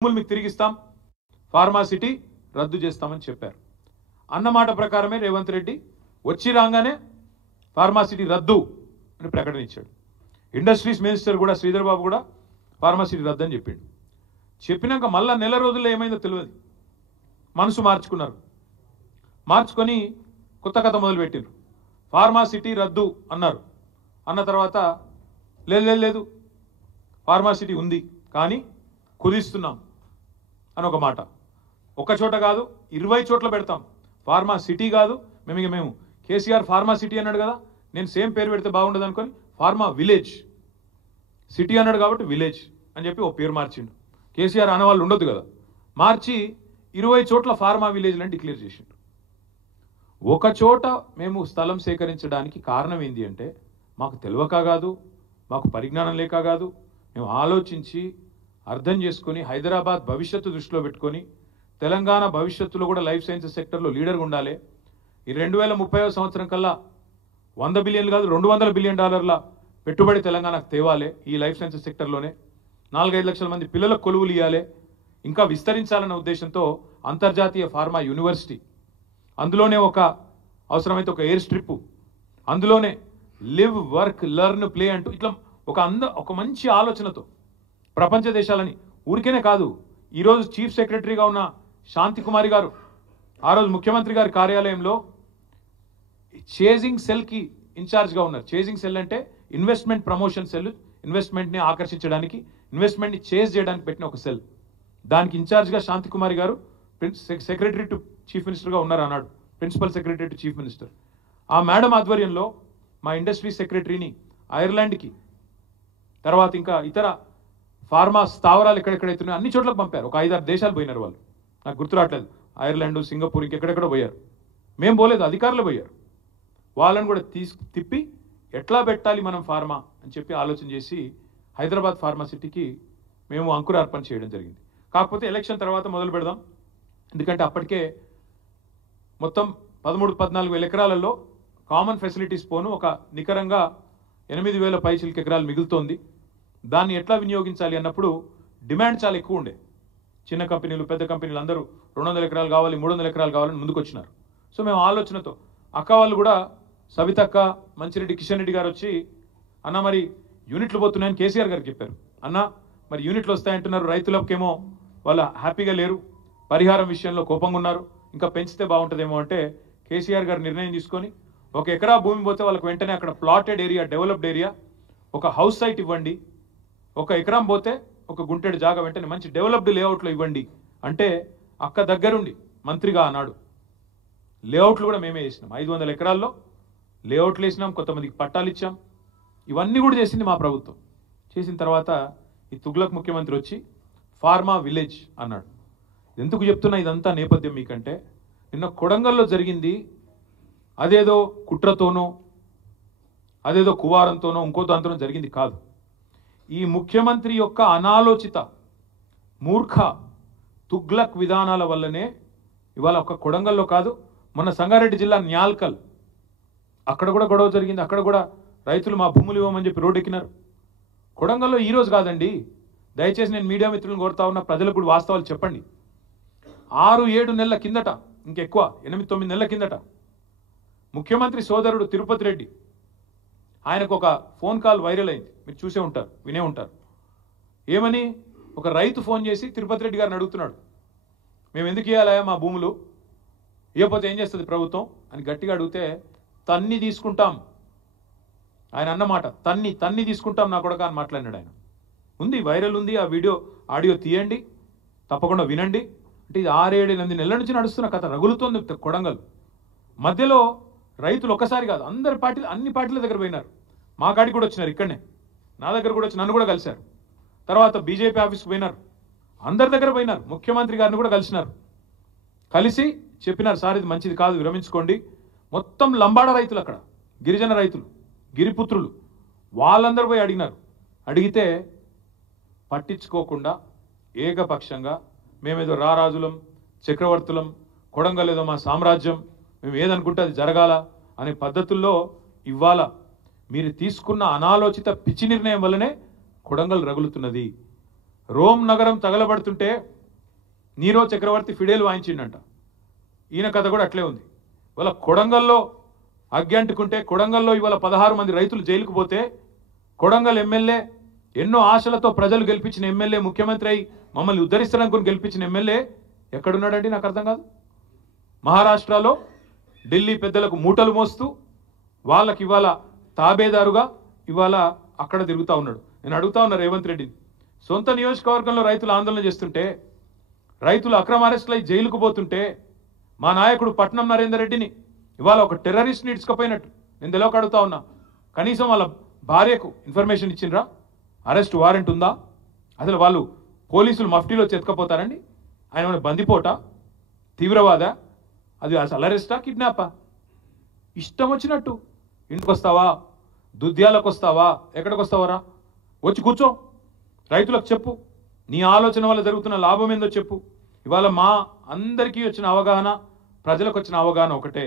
భూములు మీకు తిరిగిస్తాం, ఫార్మాసిటీ రద్దు చేస్తామని చెప్పారు. అన్నమాట ప్రకారమే రేవంత్ రెడ్డి వచ్చి రాగానే ఫార్మాసిటీ రద్దు అని ప్రకటన ఇచ్చాడు. ఇండస్ట్రీస్ మినిస్టర్ కూడా శ్రీధర్ బాబు కూడా ఫార్మాసిటీ రద్దు అని చెప్పిండు. చెప్పినాక మళ్ళా నెల రోజుల్లో ఏమైందో తెలియదు, మనసు మార్చుకున్నారు. మార్చుకొని కొత్త కథ మొదలుపెట్టిండ్రు. ఫార్మాసిటీ రద్దు అన్నారు. అన్న తర్వాత లేదు ఫార్మాసిటీ ఉంది కానీ కుదిస్తున్నాం అని ఒక మాట. ఒక చోట కాదు 20 చోట్ల పెడతాం. ఫార్మా సిటీ కాదు, మేము కేసీఆర్ ఫార్మా సిటీ అన్నాడు కదా, నేను సేమ్ పేరు పెడితే బాగుండదు అనుకొని ఫార్మా విలేజ్, సిటీ అన్నాడు కాబట్టి విలేజ్ అని చెప్పి ఓ పేరు మార్చిండు. కేసీఆర్ అనేవాళ్ళు ఉండొద్దు కదా, మార్చి 20 చోట్ల ఫార్మా విలేజ్ అని డిక్లేర్ చేసిండు. ఒక చోట మేము స్థలం సేకరించడానికి కారణం ఏంటి అంటే మాకు తెలియక కాదు, మాకు పరిజ్ఞానం లేక కాదు, మేము ఆలోచించి అర్థం చేసుకొని హైదరాబాద్ భవిష్యత్తు దృష్టిలో పెట్టుకొని తెలంగాణ భవిష్యత్తులో కూడా లైఫ్ సైన్సెస్ సెక్టర్లో లీడర్గా ఉండాలి. ఈ 2030వ సంవత్సరం కల్లా 100 బిలియన్లు కాదు $200 బిలియన్ పెట్టుబడి తెలంగాణకు తేవాలి. ఈ లైఫ్ సైన్సెస్ సెక్టర్లోనే 4-5 లక్షల మంది పిల్లలకు కొలువులు ఇవ్వాలి, ఇంకా విస్తరించాలన్న ఉద్దేశంతో అంతర్జాతీయ ఫార్మా యూనివర్సిటీ, అందులోనే ఒక అవసరమైతే ఒక ఎయిర్ స్ట్రిప్, అందులోనే లివ్ వర్క్ లెర్న్ ప్లే అంటూ ఇట్లా ఒక మంచి ఆలోచనతో ప్రపంచ దేశాలని ఊరికేనే కాదు. ఈరోజు చీఫ్ సెక్రటరీగా ఉన్న శాంతి కుమారి గారు ఆ రోజు ముఖ్యమంత్రి గారి కార్యాలయంలో చేజింగ్ సెల్కి ఇన్ఛార్జ్గా ఉన్నారు. చేజింగ్ సెల్ అంటే ఇన్వెస్ట్మెంట్ ప్రమోషన్ సెల్, ఇన్వెస్ట్మెంట్ని ఆకర్షించడానికి, ఇన్వెస్ట్మెంట్ని చేజ్ చేయడానికి పెట్టిన ఒక సెల్. దానికి ఇన్ఛార్జ్గా శాంతి కుమారి గారు సెక్రటరీ టు చీఫ్ మినిస్టర్గా ఉన్నారు అన్నాడు, principal secretary to chief minister. ఆ మేడం ఆధ్వర్యంలో మా ఇండస్ట్రీ సెక్రటరీని ఐర్లాండ్కి, తర్వాత ఇంకా ఇతర ఫార్మా స్థావరాలు ఎక్కడెక్కడైతున్నాయో అన్ని చోట్లకు పంపారు. ఒక 5-6 దేశాలు పోయినారు వాళ్ళు, నాకు గుర్తు రావట్లేదు, ఐర్లాండ్, సింగపూర్, ఇంకెక్కడెక్కడో పోయారు. మేము పోలేదు, అధికారులు పోయారు. వాళ్ళని కూడా తిప్పి ఎట్లా పెట్టాలి మనం ఫార్మా అని చెప్పి ఆలోచన చేసి హైదరాబాద్ ఫార్మాసిటీకి మేము అంకురార్పణ చేయడం జరిగింది. కాకపోతే ఎలక్షన్ తర్వాత మొదలు పెడదాం, ఎందుకంటే అప్పటికే మొత్తం 13-14 వేల ఎకరాలలో కామన్ ఫెసిలిటీస్ పోను ఒక నికరంగా 8,000 పైచిలకు ఎకరాలు మిగులుతోంది. దాన్ని ఎట్లా వినియోగించాలి అన్నప్పుడు డిమాండ్ చాలా ఎక్కువ ఉండే. చిన్న కంపెనీలు, పెద్ద కంపెనీలు అందరూ 200 ఎకరాలు కావాలి, 300 ఎకరాలు కావాలని ముందుకు వచ్చినారు. సో మేము ఆలోచనతో అక్క వాళ్ళు కూడా, సవితక్క, మంచిరెడ్డి, కిషన్ రెడ్డి గారు వచ్చి అన్న మరి యూనిట్లు పోతున్నాయని కేసీఆర్ గారికి చెప్పారు. అన్న మరి యూనిట్లు వస్తాయంటున్నారు, రైతులకేమో వాళ్ళ హ్యాపీగా లేరు, పరిహారం విషయంలో కోపంగా ఉన్నారు, ఇంకా పెంచితే బాగుంటుందేమో అంటే కేసీఆర్ గారు నిర్ణయం తీసుకొని 1 ఎకరా భూమి పోతే వాళ్ళకి వెంటనే అక్కడ ప్లాటెడ్ ఏరియా, డెవలప్డ్ ఏరియా, ఒక హౌస్ సైట్ ఇవ్వండి, 1 ఎకరం పోతే 1 గుంటెడు జాగా వెంటనే మంచి డెవలప్డ్ లేఅవుట్లో ఇవ్వండి అంటే అక్క దగ్గరుండి మంత్రిగా అన్నాడు. లేఅవుట్లు కూడా మేమే చేసినాం, 500 ఎకరాల్లో లేఅవుట్లు వేసినాం, కొంతమందికి పట్టాలు ఇచ్చాం. ఇవన్నీ కూడా చేసింది మా ప్రభుత్వం. చేసిన తర్వాత ఈ తుగ్లక్ ముఖ్యమంత్రి వచ్చి ఫార్మా విలేజ్ అన్నాడు. ఎందుకు చెప్తున్నా ఇదంతా నేపథ్యం మీకంటే, నిన్న కొడంగల్లో జరిగింది అదేదో కుట్రతోనో, అదేదో కువారంతోనో, ఇంకో దాంతోనో జరిగింది కాదు. ఈ ముఖ్యమంత్రి యొక్క అనాలోచిత మూర్ఖ తుగ్లక్ విధానాల వల్లనే ఇవాళ ఒక కొడంగల్లో కాదు, మొన్న సంగారెడ్డి జిల్లా న్యాల్కల్ అక్కడ కూడా గొడవ జరిగింది. అక్కడ కూడా రైతులు మా భూములు ఇవ్వమని చెప్పి రోడ్డు ఎక్కినారు. కొడంగల్లో ఈరోజు కాదండి, దయచేసి నేను మీడియా మిత్రులను కోరుతా ఉన్న, ప్రజలకు కూడా వాస్తవాలు చెప్పండి. 6-7 నెలల కిందట, ఇంకెక్కువ 8-9 నెలల కిందట ముఖ్యమంత్రి సోదరుడు తిరుపతి రెడ్డి, ఆయనకు ఒక ఫోన్ కాల్ వైరల్ అయింది, మీరు చూసే ఉంటారు, వినే ఉంటారు. ఏమని, ఒక రైతు ఫోన్ చేసి తిరుపతి రెడ్డి గారిని అడుగుతున్నాడు, మేము ఎందుకు ఇవ్వాలా మా భూములు, ఇవ్వకపోతే ఏం చేస్తుంది ప్రభుత్వం అని గట్టిగా అడిగితే, తన్ని తీసుకుంటాం ఆయన అన్నమాట, తన్ని తీసుకుంటాం నా కొడుకా అని మాట్లాడినాడు ఆయన. ఉంది, వైరల్ ఉంది, ఆ వీడియో ఆడియో తీయండి, తప్పకుండా వినండి. అంటే ఇది 6-7 నెలల నుంచి నడుస్తున్న కథ, రగులుతోంది కొడంగల్. మధ్యలో రైతులు ఒక్కసారి కాదు, అన్ని పార్టీల దగ్గర పోయినారు. మా కాడికి కూడా వచ్చినారు, ఇక్కడనే నా దగ్గర కూడా వచ్చి నన్ను కూడా కలిశారు. తర్వాత బీజేపీ ఆఫీస్కి పోయినారు, అందరి దగ్గర పోయినారు, ముఖ్యమంత్రి గారిని కూడా కలిసినారు. కలిసి చెప్పినారు, సార్ ఇది మంచిది కాదు, విరమించుకోండి. మొత్తం లంబాడ రైతులు, అక్కడ గిరిజన రైతులు, గిరిపుత్రులు, వాళ్ళందరూ పోయి అడిగినారు. అడిగితే పట్టించుకోకుండా ఏకపక్షంగా మేమేదో రారాజులం, చక్రవర్తులం, కొడంగల్ ఏదో మా సామ్రాజ్యం, మేము ఏదనుకుంటే అది జరగాల అనే పద్ధతుల్లో ఇవాళ మీరు తీసుకున్న అనాలోచిత పిచ్చి నిర్ణయం వల్లనే కొడంగల్ రగులుతున్నది. రోమ్ నగరం తగలబడుతుంటే నీరో చక్రవర్తి ఫిడేలు వాయించిండంట. ఈయన కథ కూడా అట్లే ఉంది. ఇవాళ కొడంగల్లో అగ్గి అంటుకుంటే కొడంగల్లో ఇవాళ 16 మంది రైతులు జైలుకు పోతే కొడంగల్ ఎమ్మెల్యే ఎన్నో ఆశలతో ప్రజలు గెలిపించిన ఎమ్మెల్యే ముఖ్యమంత్రి అయి మమ్మల్ని ఉద్ధరిస్తారనుకుని గెలిపించిన ఎమ్మెల్యే ఎక్కడున్నాడండి? నాకు అర్థం కాదు. మహారాష్ట్రలో ఢిల్లీ పెద్దలకు మూటలు మోస్తూ వాళ్ళకి ఇవాళ తాబేదారుగా ఇవాళ అక్కడ తిరుగుతూ ఉన్నాడు. నేను అడుగుతా ఉన్నా రేవంత్ రెడ్డిని, సొంత నియోజకవర్గంలో రైతులు ఆందోళన చేస్తుంటే, రైతులు అక్రమ అరెస్టులు అయి జైలుకు పోతుంటే, మా నాయకుడు పట్నం నరేందర్ రెడ్డిని ఇవాళ ఒక టెర్రరిస్ట్ని ఇడ్చుకపోయినట్టు నేను తెలియక అడుగుతా ఉన్నా. కనీసం వాళ్ళ భార్యకు ఇన్ఫర్మేషన్ ఇచ్చిండ్రా? అరెస్ట్ వారెంట్ ఉందా? అసలు వాళ్ళు పోలీసులు మఫ్టీలో చెతకపోతారండి? ఆయన ఏమైనా బందిపోటా, తీవ్రవాద? అది అసలు అరెస్టా, కిడ్నాపా? ఇష్టం వచ్చినట్టు ఇంటికి వస్తావా, దుద్యాలకు వస్తావా, ఎక్కడికి వస్తావరా? వచ్చి కూర్చో, రైతులకు చెప్పు, నీ ఆలోచన వల్ల జరుగుతున్న లాభం ఏందో చెప్పు. ఇవాళ మా అందరికీ వచ్చిన అవగాహన, ప్రజలకు వచ్చిన అవగాహన ఒకటే.